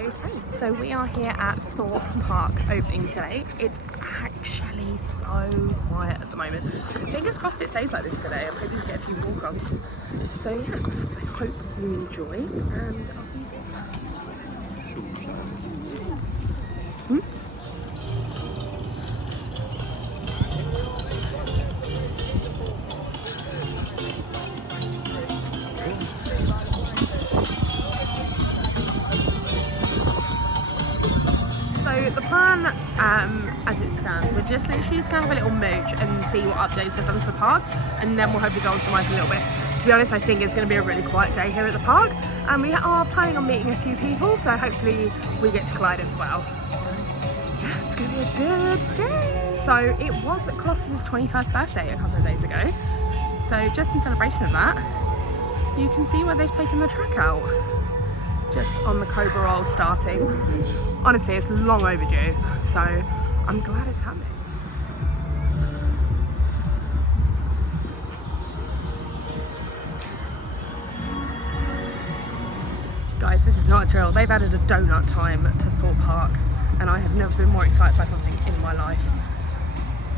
Okay, so we are here at Thorpe Park opening today. It's actually so quiet at the moment. Fingers crossed it stays like this today. I'm hoping to get a few walk-ons. So yeah, I hope you enjoy and I'll see you soon. So the plan, as it stands, we're just literally just going to have a little mooch and see what updates they've done to the park, and then we'll hopefully go on some rides a little bit. To be honest, I think it's going to be a really quiet day here at the park, and we are planning on meeting a few people, so hopefully we get to collide as well. So yeah, it's going to be a good day. So it was Colossus's 21st birthday a couple of days ago, so just in celebration of that, you can see where they've taken the track out. Just on the Cobra Roll starting. Honestly, it's long overdue, so I'm glad it's happening. Guys, this is not a drill. They've added a donut time to Thorpe Park, and I have never been more excited by something in my life.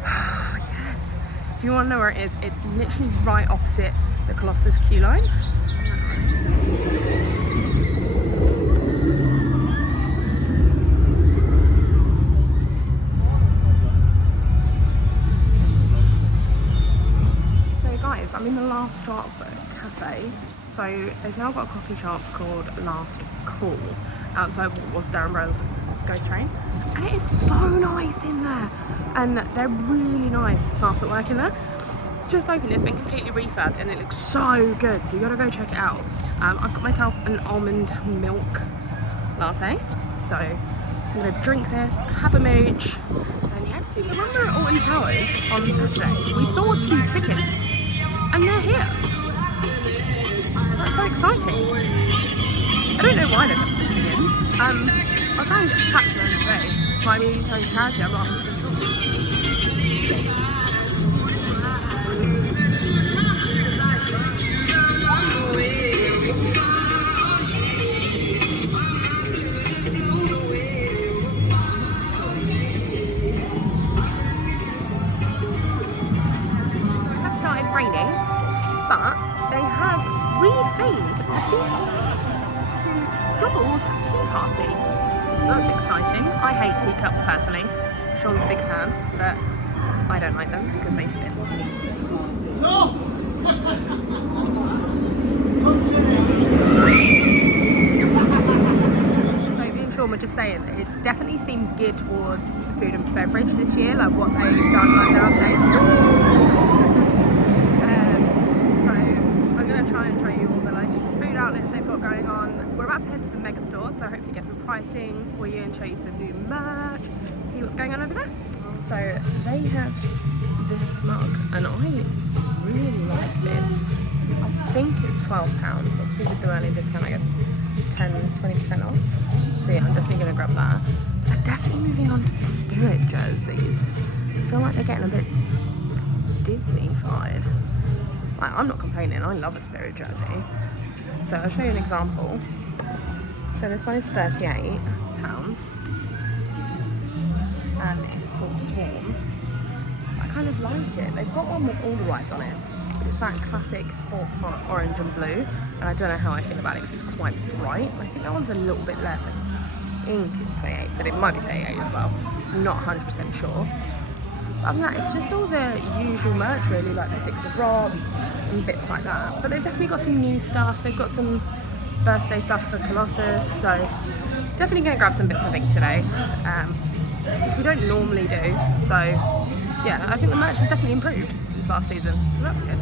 Yes. If you want to know where it is, it's literally right opposite the Colossus queue line. I'm in the Last Stop cafe, so they've now got a coffee shop called Last Call outside what was Darren Brown's ghost train, and it is so nice in there, and they're really nice, the staff that work in there. It's just opened, it's been completely refurbed, and it looks so good, so you gotta go check it out. I've got myself an almond milk latte, so I'm gonna drink this, have a mooch, and yeah, see, remember at Alton Towers on Saturday, we saw 2 chickens. And they're here. That's so exciting. I don't know why they're just chickens. I'll try and get tapped on today. By me telling charity, I'm not 100% sure. It has started raining. But they have rethemed the teacups to Double's tea party. So that's exciting. I hate teacups personally. Sean's a big fan, but I don't like them because they spin. So me and Sean were just saying that it definitely seems geared towards food and beverage this year, like what they've done like nowadays. Try and show you all the like different food outlets they've got going on. We're about to head to the mega store, so hopefully get some pricing for you and show you some new merch, see what's going on over there. So they have this mug, and I really like this. I think it's £12. Obviously with the early discount I get 10-20% off. So yeah, I'm definitely going to grab that. But they're definitely moving on to the Spirit jerseys. I feel like they're getting a bit Disney-fied. I'm not complaining, I love a Spirit jersey. So I'll show you an example. So this one is £38, and it's for Swarm. I kind of like it. They've got one with all the rides on it. It's that classic Thorpe Park orange and blue, and I don't know how I feel about it because it's quite bright. I think that one's a little bit less. I think it's 28, but it might be 38 as well. I'm not 100% sure. Other than that, it's just all the usual merch really, like the sticks of rock and bits like that. But they've definitely got some new stuff. They've got some birthday stuff for Colossus, so definitely going to grab some bits I think today, which we don't normally do. So yeah, I think the merch has definitely improved since last season, so that's good.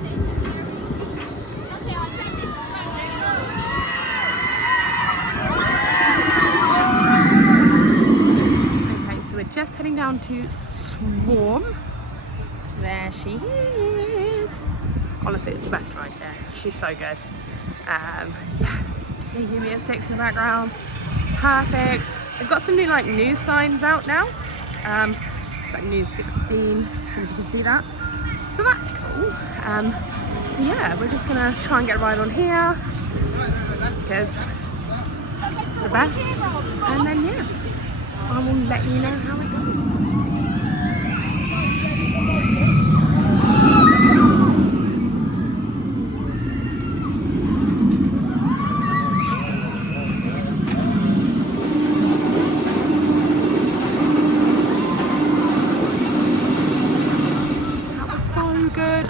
We're just heading down to Swarm. There she is. Honestly, it's the best ride here. She's so good. Yes, you hear me at 6 in the background. Perfect. They've got some new like news signs out now. It's like news 16, if you can see that. So that's cool. So yeah, we're just gonna try and get a ride on here because it's the best. and then yeah, I will let you know how it goes.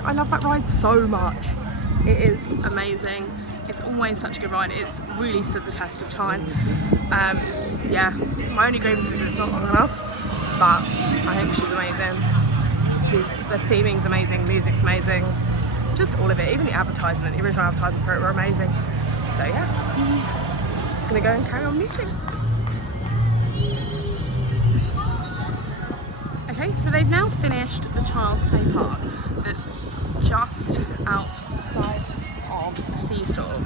I love that ride so much. It is amazing. It's always such a good ride. It's really stood the test of time. Yeah, my only grievance is it's not long enough, but I think she's amazing. The theming's amazing, music's amazing, just all of it. Even the advertisement, the original advertisement for it were amazing. So yeah, just gonna go and carry on mooching. Okay, so they've now finished the Child's Play Park that's just outside of the Seesaw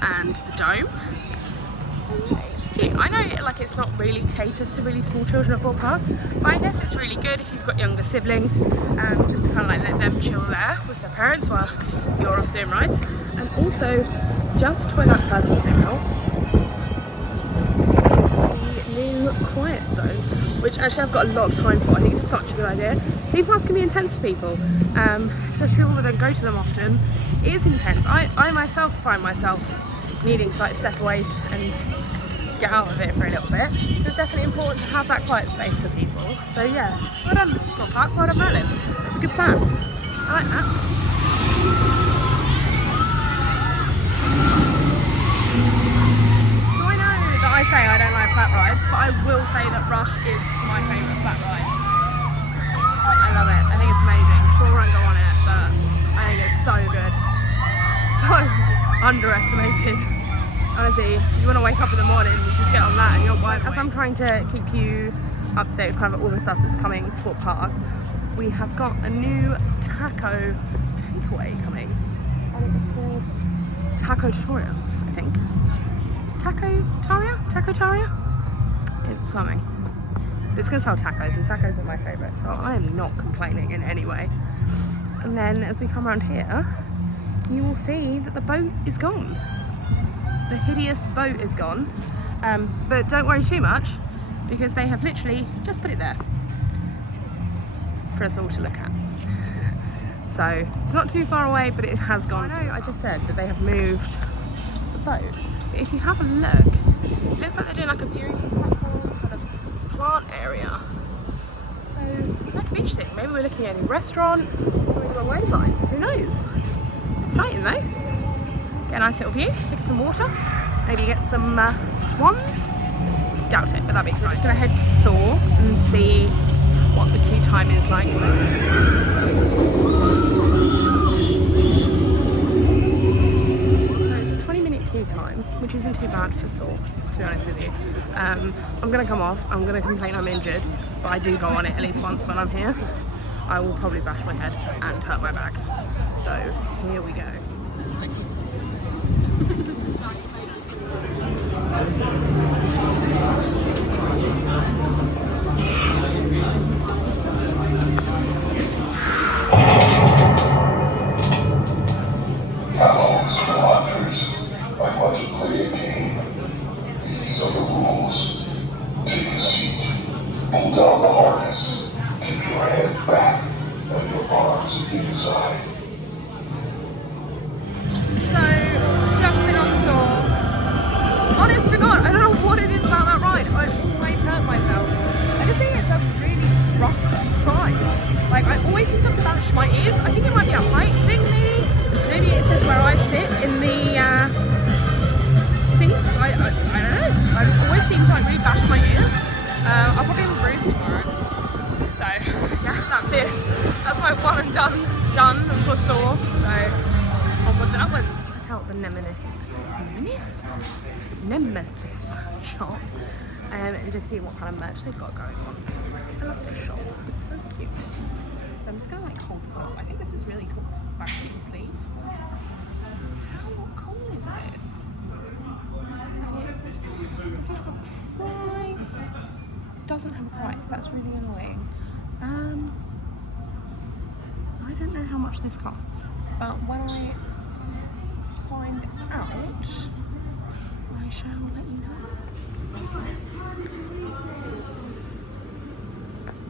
and the Dome. It's cute. I know like it's not really catered to really small children at Thorpe Park, but I guess it's really good if you've got younger siblings, just to kind of like let them chill there with their parents while you're off doing rides. And also, just where that person came out is the new quiet zone, which actually I've got a lot of time for. I think it's such a good idea. Theme parks can be intense for people, especially people that don't go to them often. It is intense. I myself find myself needing to like step away and get out of it for a little bit. So it's definitely important to have that quiet space for people. So yeah, well done Thorpe Park, well done Merlin. It's a good plan. I like that. So I know that I say I don't like flat rides, but I will say that Rush is my favourite flat ride. I love it. I think it's amazing. Sure won't go on it, but I think it's so good. So underestimated. Honestly, if you want to wake up in the morning, you just get on that and you're wide awake. As I'm trying to keep you up to date with kind of all the stuff that's coming to Thorpe Park, we have got a new taco takeaway coming. And it's called Taco Taria, I think. Taco Taria? It's something. It's going to sell tacos, and tacos are my favourite, so I am not complaining in any way. And then as we come around here, you will see that the boat is gone. The hideous boat is gone, but don't worry too much, because they have literally just put it there for us all to look at. So it's not too far away, but it has gone. I know I just said that they have moved the boat, but if you have a look, it looks like they're doing like a viewing platform kind of plant area. So that could be interesting. Maybe we're looking at a restaurant, something along those lines. Who knows? It's exciting though. Get a nice little view, look at some water, maybe get some swans. Doubt it, but that'd be exciting. I'm just gonna head to Saw and see what the queue time is like. So it's a 20-minute queue time, which isn't too bad for Saw, to be honest with you. I'm gonna come off, I'm gonna complain I'm injured, but I do go on it at least once when I'm here. I will probably bash my head and hurt my back. So here we go. Hello, squatters. I want to play a game. These are the rules. Take a seat. Pull down the harness. Keep your head back and your arms inside. So, just been on Saw. Honest to God, I don't know what it is about that ride. I always hurt myself. I just think it's a really rough ride. Like, I always seem to bash my ears. I think it might be a height thing, maybe. Maybe it's just where I sit in the seats. I don't know. I always seem to like really bash my ears. I'll probably have a bruise tomorrow. So, yeah, that's it. That's my one and done for Saw. So, onwards and upwards. Check out the Nemesis shop and just see what kind of merch they've got going on. I love this shop, it's so cute. So I'm just gonna like hold this up. I think this is really cool. Back to the sleeve. How cool is this? Doesn't have a price. Doesn't have a price. That's really annoying. I don't know how much this costs, but when I find out, I shall let you know.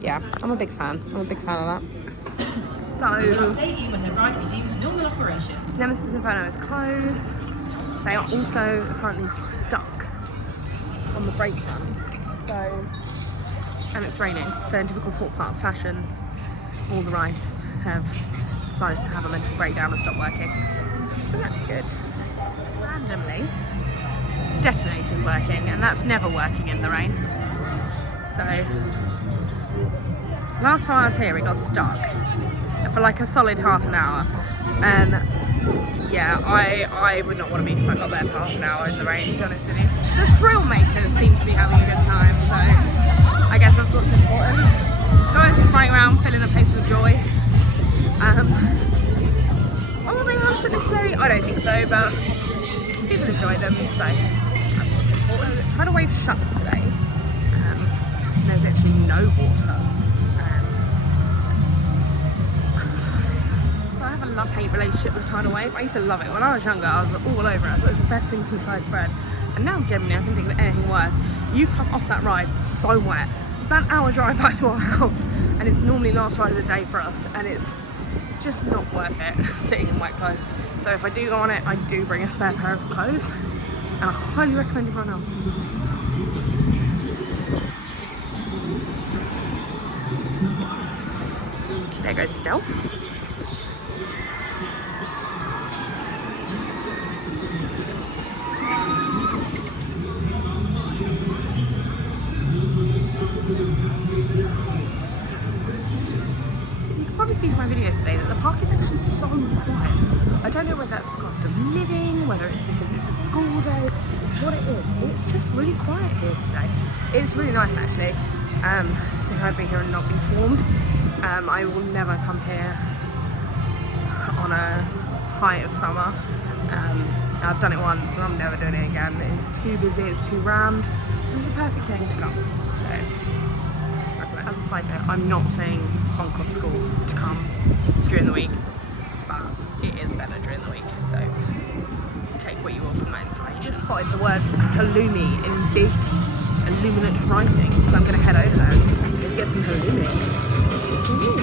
yeah, I'm a big fan. I'm a big fan of that. So, Update you when the ride resumes normal operation. Nemesis Inferno is closed. They are also currently stuck on the brake run. So, and it's raining. So in typical Thorpe Park fashion, all the rides have decided to have a mental breakdown and stop working. So that's good. Randomly, the detonator's working, and that's never working in the rain. So, last time I was here, it got stuck for like a solid half an hour. And yeah, I would not want to be stuck up there for half an hour in the rain, to be honest with you. The thrill makers seem to be having a good time, so I guess that's what's important. Guys just running around, filling the place with joy. Are they necessary? I don't think so, but people enjoy them, so that's what's important. Tidal Wave's shut today. There's actually no water. So I have a love-hate relationship with Tidal Wave. I used to love it. When I was younger, I was all over it. I thought it was the best thing since sliced bread. And now generally I can think of anything worse. You come off that ride so wet. It's about an hour drive back to our house, and it's normally last ride of the day for us, and it's just not worth it sitting in wet clothes. So if I do go on it, I do bring a spare pair of clothes, and I highly recommend everyone else. There goes Stealth. See from my videos today that the park is actually so quiet. I don't know whether that's the cost of living, whether it's because it's a school day, what it is. It's just really quiet here today. It's really nice actually. I think I'd be here and not be swarmed. I will never come here on a height of summer. I've done it once and I'm never doing it again. It's too busy, it's too rammed. This is the perfect day to come. So, as a side note, I'm not saying bunk off school to come during the week, but it is better during the week, so take what you will from that information. I just spotted the words halloumi in big illuminate writing, so I'm going to head over there and get some halloumi. Ooh.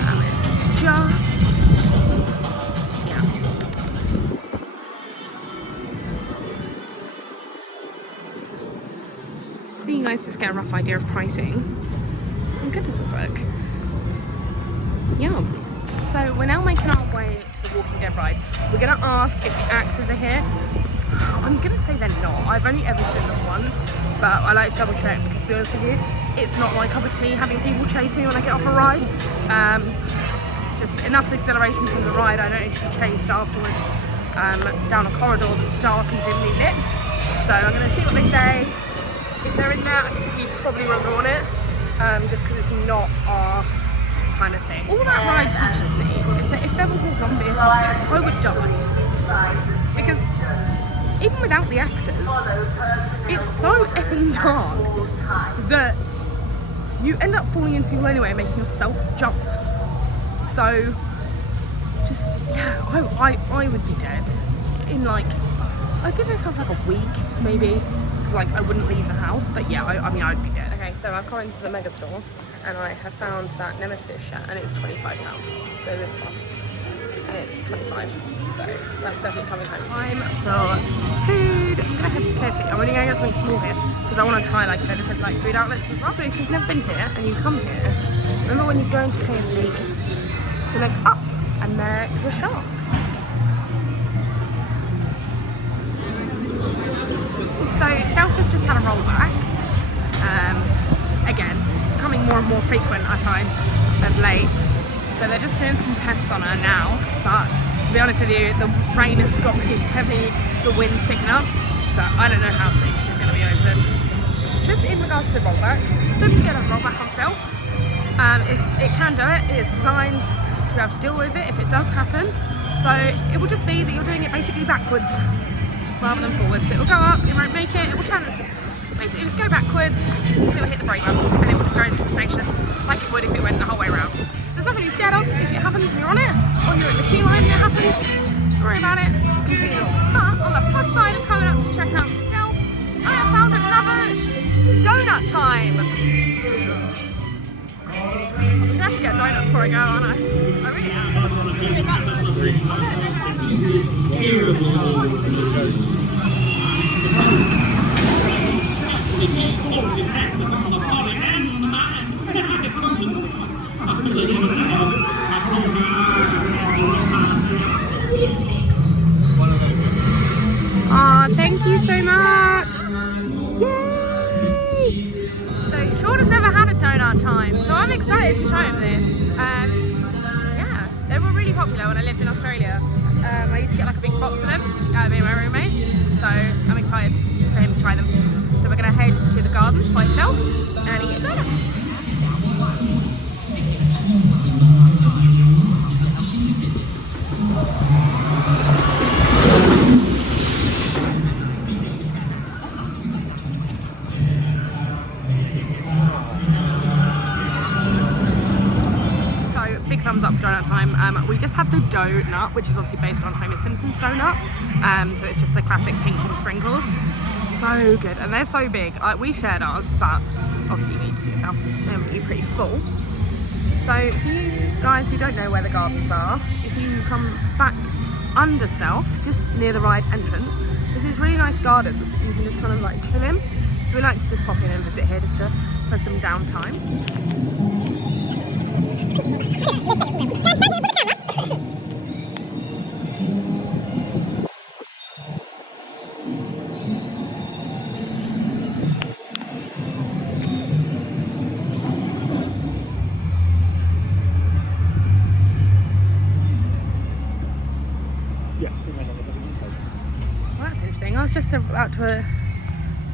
And it's just, yeah. So you guys just get a rough idea of pricing. How good does this look? Yeah. So we're now making our way to the Walking Dead ride. We're going to ask if the actors are here. I'm going to say they're not. I've only ever seen them once, but I like to double check because, to be honest with you, it's not my cup of tea having people chase me when I get off a ride. Just enough exhilaration from the ride. I don't need to be chased afterwards down a corridor that's dark and dimly lit. So I'm going to see what they say. If they're in there, we probably won't go on it. Just because it's not our kind of thing. All that ride teaches me is that if there was a zombie apocalypse, I would die. Because even without the actors, it's so effing dark that you end up falling into people anyway and making yourself jump. So, just, yeah, I would be dead in like, I'd give myself like a week maybe. Like I wouldn't leave the house, but yeah, I mean I'd be dead. Okay, so I've gone into the mega store and I have found that Nemesis shirt and it's £25. So this one, it's 25. So that's definitely coming home. Time for food. I'm gonna head to KFC. I'm only gonna get something small here because I want to try like a different like food outlets as well. So if you've never been here and you come here, remember when you go into KFC to look up and there is a shark. So Stealth has just had a rollback. Again, becoming more and more frequent I find of late. So they're just doing some tests on her now, but to be honest with you, the rain has got really heavy, the wind's picking up, so I don't know how soon she's going to be open. Just in regards to the rollback, don't be scared of a rollback on Stealth. It can do it, it is designed to be able to deal with it if it does happen. So it will just be that you're doing it basically backwards rather than forwards. It will go up, it won't make it, it will turn, basically just go backwards, and it will hit the brake run, and it will just go into the station like it would if it went the whole way around. So there's nothing to be scared of. If it happens and you're on it, or you're at the queue line and it happens, don't worry about it, it's completely normal. But on the plus side of coming up to check out Stealth, I have found another donut time. get a donut before I go, aren't I? I really Oh, thank you so much. Yay! So Sean has never had a donut time, so I'm excited to show him this. Yeah, they were really popular when I lived in Australia. I used to get like a big box of them, me and my roommates, so I'm excited for him to try them. So we're going to head to the gardens by stealth and eat a donut. Thumbs up for donut time. We just had the Doughnut, which is obviously based on Homer Simpson's donut. So it's just the classic pink and sprinkles. So good, and they're so big. We shared ours, but obviously you need to do yourself. You're pretty full. So for you guys who don't know where the gardens are, if you come back under stealth, just near the ride entrance, there's these really nice gardens that you can just kind of like chill in. So we like to just pop in and visit here just for some downtime. Well, that's interesting. I was just about to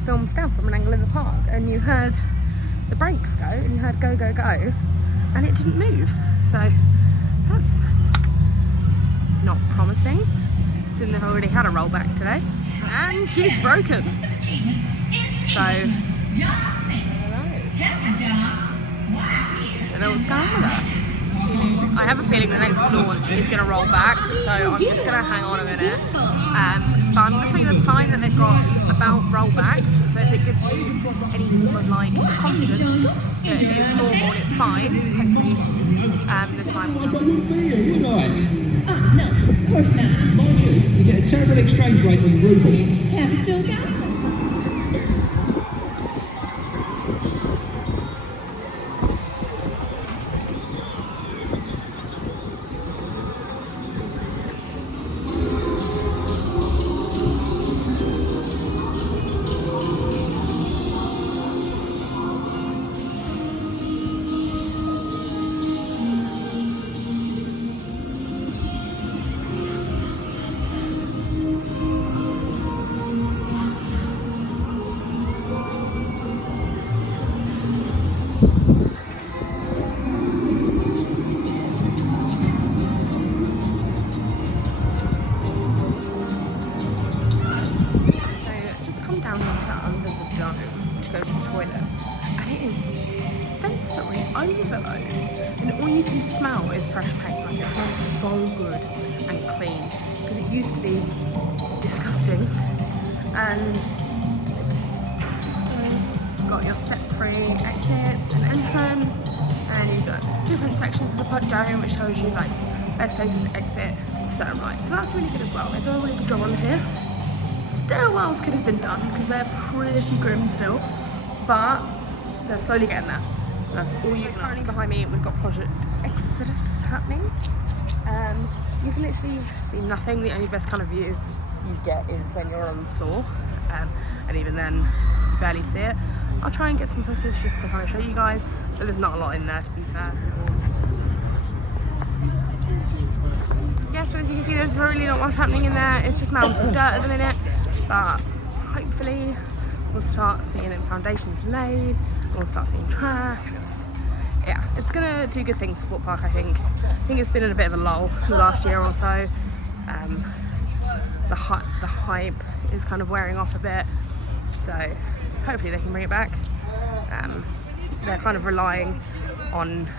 film stuff from an angle in the park, and you heard the brakes go, and you heard go, go, go, and it didn't move. So that's not promising. Didn't have already had a rollback today, and she's broken. So I don't know what's going on with her. I have a feeling the next launch is going to roll back, so I'm just going to hang on a minute. But I'm going to show you a sign that they've got about rollbacks, so if it gives you any form of like confidence that it's normal and it's fine, hopefully this time will help. No, of course not. Mind you get a terrible exchange rate on the ruble. Yeah, we still got them. overload, and all you can smell is fresh paint. Like, it smells so good and clean, because it used to be disgusting. And so you've got your step-free exits and entrance, and you've got different sections of the pod dome which shows you like best places to exit certain rides. So that's really good as well. They've done a really good job on here. Still, what else could have been done, because they're pretty grim still, but they're slowly getting there. So that's all you can. Currently behind me, we've got Project Exodus happening. You can literally see nothing. The only best kind of view you get is when you're on the saw, and even then, you barely see it. I'll try and get some footage just to kind of show you guys, but there's not a lot in there, to be fair. Yeah, so as you can see, there's really not much happening in there. It's just mounds of dirt at the minute, but hopefully we'll start seeing foundations laid, we'll start seeing track, and yeah, it's gonna do good things for Thorpe Park, I think. I think it's been in a bit of a lull the last year or so. The hype is kind of wearing off a bit, so hopefully they can bring it back. They're kind of relying on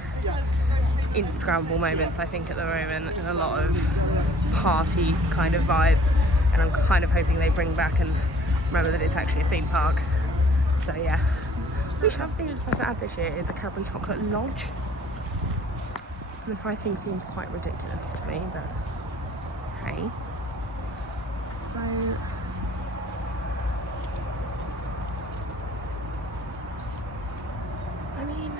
Instagrammable moments, I think, at the moment, and a lot of party kind of vibes, and I'm kind of hoping they bring back and remember that it's actually a theme park. So yeah, we shall see. What I decided to add this year is a Kelp and Chocolate Lodge. the pricing seems quite ridiculous to me, but hey. So I mean,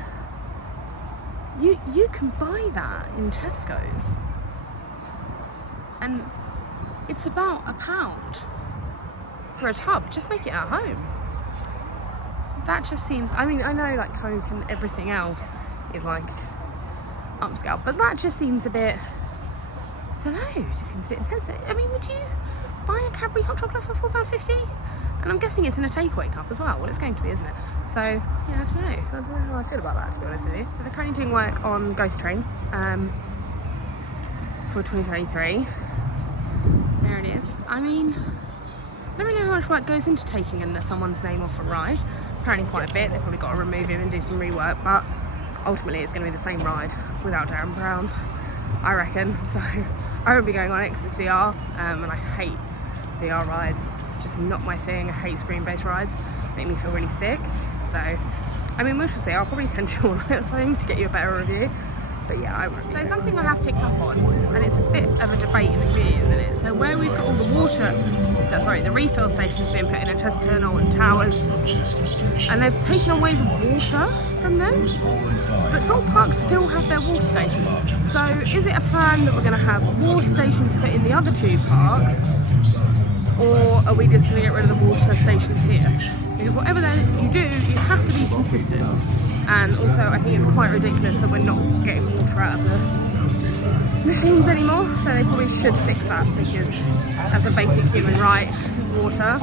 you can buy that in Tesco's, and it's about £1 for a tub. Just make it at home. That just seems, I mean, I know like Coke and everything else is like upscale, but that just seems a bit, I don't know, it just seems a bit intense. I mean, would you buy a Cadbury hot chocolate for £4.50? And I'm guessing it's in a takeaway cup as well. Well, it's going to be, isn't it? So, yeah, I don't know how I feel about that, to be honest with you. So they're currently doing work on Ghost Train for 2023. There it is. I mean, I don't really know how much work goes into taking someone's name off a ride. Apparently quite a bit. They've probably got to remove him and do some rework, but ultimately it's going to be the same ride without Darren Brown, I reckon. So I won't be going on it because it's VR, and I hate VR rides. It's just not my thing. I hate screen-based rides. They make me feel really sick. So, I mean, we shall see. I'll probably send Sean on it or something to get you a better review. But yeah, I won't. So something I have picked up on, and it's a bit of a debate in the community at the minute. So where we've got all the refill stations being put in Chesterton or in Towers, and they've taken away the water from those, but Thorpe Park still have their water stations. So is it a plan that we're going to have water stations put in the other two parks, or are we just going to get rid of the water stations here? Because whatever you do, you have to be consistent. And also, I think it's quite ridiculous that we're not getting water out of the machines anymore. So they probably should fix that, because that's a basic human right, water.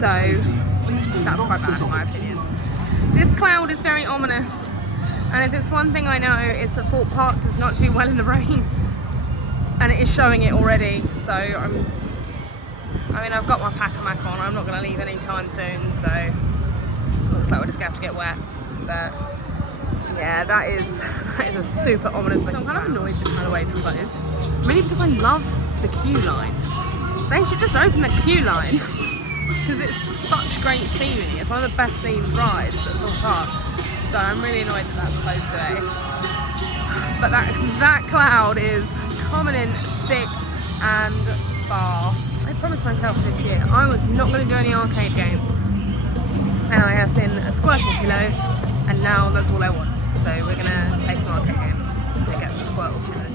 So that's quite bad in my opinion. This cloud is very ominous. And if it's one thing I know, it's that Thorpe Park does not do well in the rain. And it is showing it already. So I mean, I've got my pack-a-mac on. I'm not going to leave anytime soon. So looks like we're just going to have to get wet. But yeah, that is a super ominous looking. So I'm kind of annoyed the motorway is closed. Mainly because I love the queue line. They should just open the queue line, because it's such great theming. It's one of the best themed rides at Thorpe Park. So I'm really annoyed that that's closed today. But that cloud is coming in thick and fast. I promised myself this year I was not going to do any arcade games. And I have seen a squirtle pillow, and now that's all I want. So we're going to play some arcade games to get the squirtle pillow.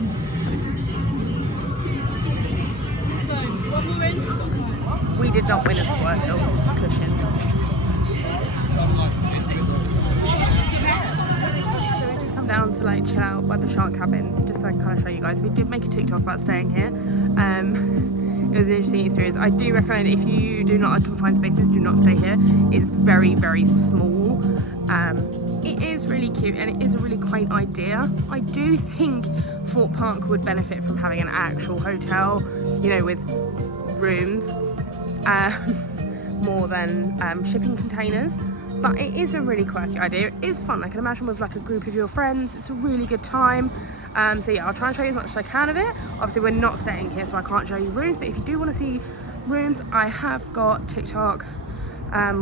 So, what we win? We did not win a squirtle cushion. So we just come down to like chill out by the shark cabins, just so I can kind of show you guys. We did make a TikTok about staying here. It was an interesting experience. I do recommend, if you do not like confined spaces, do not stay here. It's very, very small. It is really cute, and it is a really quaint idea. I do think Thorpe Park would benefit from having an actual hotel, you know, with rooms, more than shipping containers. But it is a really quirky idea. It is fun. I can imagine with like a group of your friends. It's a really good time. So yeah, I'll try and show you as much as I can of it. Obviously we're not staying here, so I can't show you rooms, but if you do want to see rooms, I have got TikTok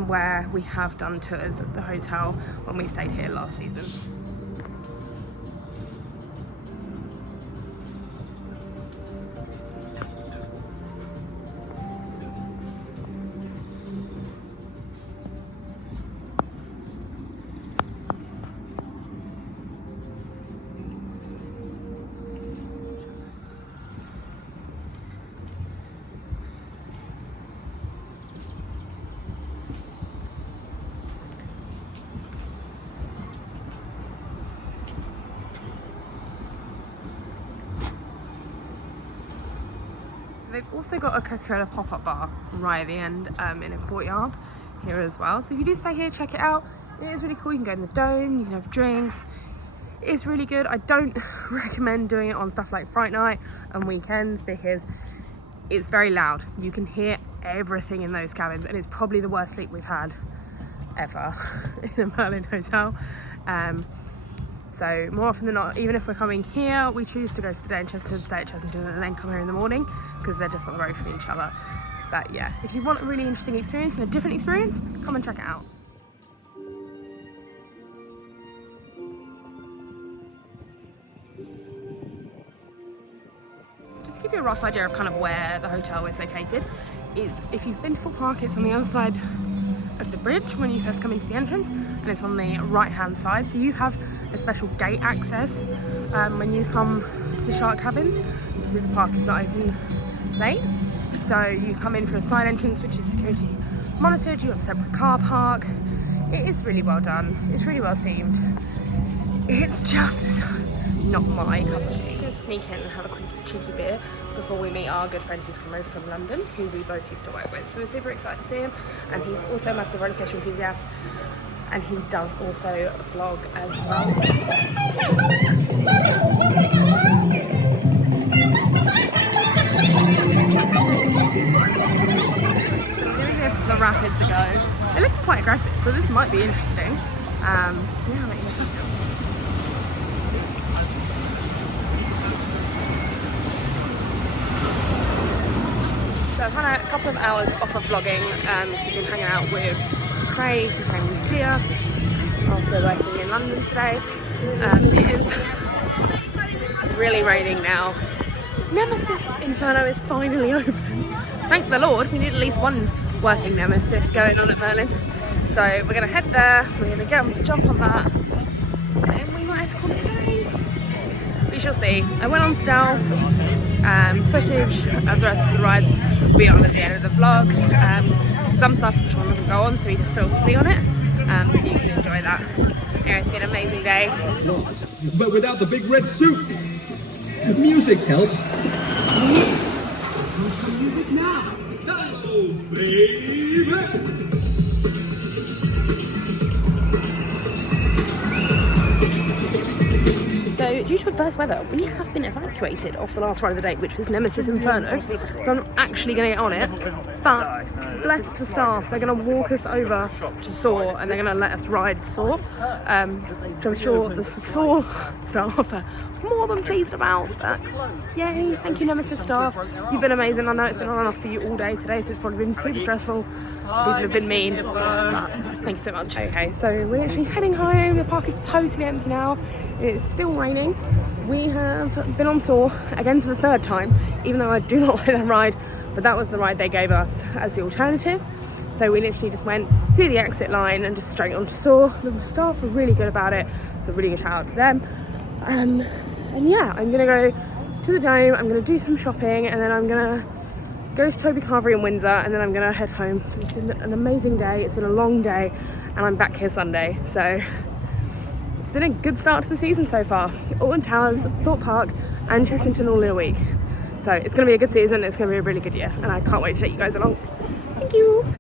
where we have done tours at the hotel when we stayed here last season. They've also got a Coca-Cola pop-up bar right at the end in a courtyard here as well. So if you do stay here, check it out. It is really cool. You can go in the dome, you can have drinks. It's really good. I don't recommend doing it on stuff like Fright Night and weekends, because it's very loud. You can hear everything in those cabins, and it's probably the worst sleep we've had ever in a Merlin hotel. So more often than not, even if we're coming here, we choose to go to the day in Chesterton, stay at Chesterton, and then come here in the morning, because they're just on the road from each other. But yeah, if you want a really interesting experience and a different experience, come and check it out. give you a rough idea of kind of where the hotel is located. If you've been to Thorpe Park, it's on the other side of the bridge when you first come into the entrance, and it's on the right hand side. So you have a special gate access when you come to the shark cabins. Obviously the park is not open late, so you come in through a side entrance which is security monitored. You have a separate car park. It is really well done, it's really well themed. It's just not my cup of tea. I'm going to sneak in and have a quick cheeky beer before we meet our good friend who's come over from London, who we both used to work with. So we're super excited to see him, and he's also a massive roller coaster enthusiast, and he does also vlog as well. So we're going to give the rapids a go. They look quite aggressive, so this might be interesting. Yeah, I'll let you know. So I've had a couple of hours off of vlogging, so I've been hanging out with Craig, who's hanging with Leah, after working in London today. It is really raining now. Nemesis Inferno is finally open. Thank the Lord, we need at least one working Nemesis going on at Merlin. So we're going to head there, we're going to jump on that, and we might have to call it a day. We shall see. I went on stealth. Footage of the rest of the rides will be on at the end of the vlog. Some stuff Sean doesn't go on, so he just films me on it, so you can enjoy that. Anyway, it's been an amazing day. But without the big red suit, the music helps. Some music now. Hello, baby. So, due to adverse weather, we have been evacuated off the last ride of the day, which was Nemesis Inferno. So I'm not actually going to get on it, but bless the staff, they're going to walk us over to Soar, and they're going to let us ride Soar, which I'm sure the Soar staff are more than pleased about. But yay, thank you Nemesis staff, you've been amazing. I know it's been on and off for you all day today, so it's probably been super stressful. People have been mean, but thank you so much. Okay, so we're actually heading home. The park is totally empty now. It's still raining. We have been on Soar again for the third time, even though I do not like that ride, but that was the ride they gave us as the alternative. So we literally just went through the exit line and just straight onto Soar. The staff were really good about it, so really good shout out to them. And yeah, I'm gonna go to the Dome, I'm gonna do some shopping, and then I'm gonna go to Toby Carvery in Windsor, and then I'm gonna head home. It's been an amazing day, it's been a long day, and I'm back here Sunday, so it's been a good start to the season so far. Alton Towers, Thorpe Park, and Chessington all in a week. So it's gonna be a good season, it's gonna be a really good year, and I can't wait to take you guys along. Thank you.